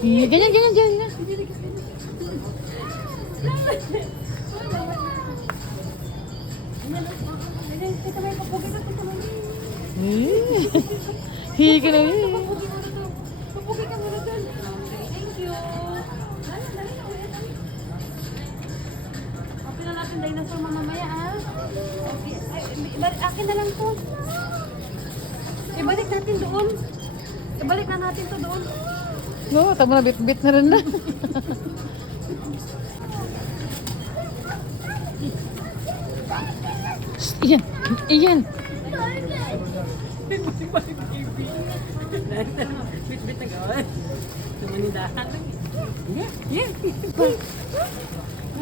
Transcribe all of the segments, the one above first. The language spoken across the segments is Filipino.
Ganyan, ganyan, ganyan. Higa na yun. Papugi ka muna dun. Thank you. Open na natin dinosaur mamamaya ah. Okay. Akin na lang to. Ibalik natin doon. Ibalik na natin to doon. No, tama na, bit-bit na rin na. Iyan, iyan. Bit-bit na gawin. Tumanindahan lang. Yeah.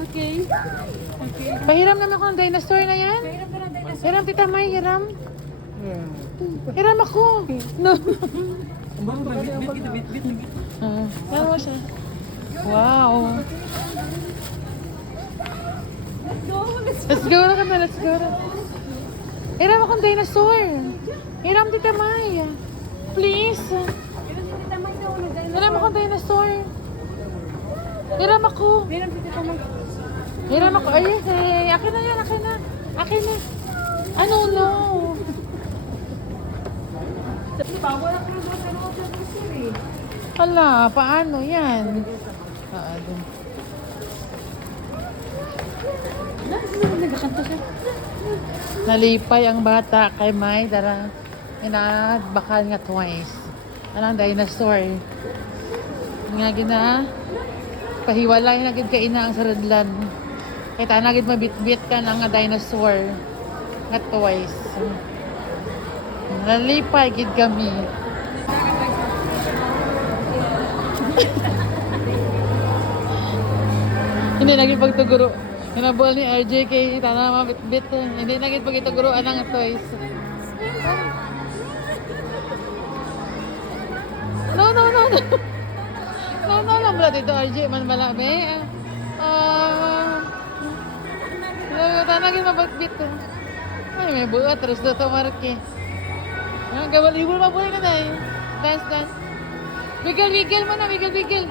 Okay. Okay. Pahiram naman ako ng dinosaur na yan. Kailan ka na dinosaur? Hiram, tita May, hiram. Hiram ako. No. Bit-bit. Tama siya. Wow. Let's go na ka na, let's go na. Hiram akong dinosaur. Hiram, tita May. Please. Hiram akong dinosaur. Hiram ako. Hiram ako. Ay, akin na yan, akin na. Akin na. Ano, no. Hala, paano yan? Paano? Nagkakanta siya. Nalipay ang bata kay May dara bakal nga twice. Anang dinosaur. Nga gina pahiwalay na gid kay ina ang saradlan. Kay tanang gid mabitbit ka ng nga dinosaur nga twice. Nalipay gid kami. Hindi naging pagtuguro. Hinabual ni RJ kay tanang mabitbit. Hindi naging pagituguro anang twice. No. No, mula dito RJ man malami. Tanagin mabitbit. Ay, may buhat. Terus doon marke. Gawal-ibol mabuhay ka na eh. Dance. Wiggle mo na, wiggle.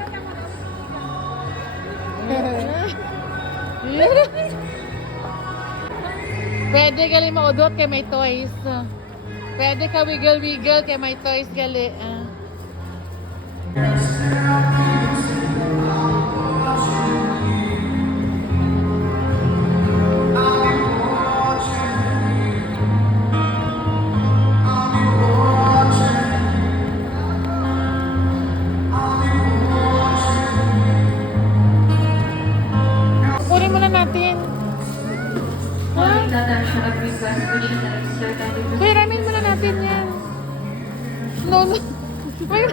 Pwede gali maudot kay may toys. Pwede ka wiggle kay may toys gali. Kunin muna natin. Hiramin muna natin yan. No. May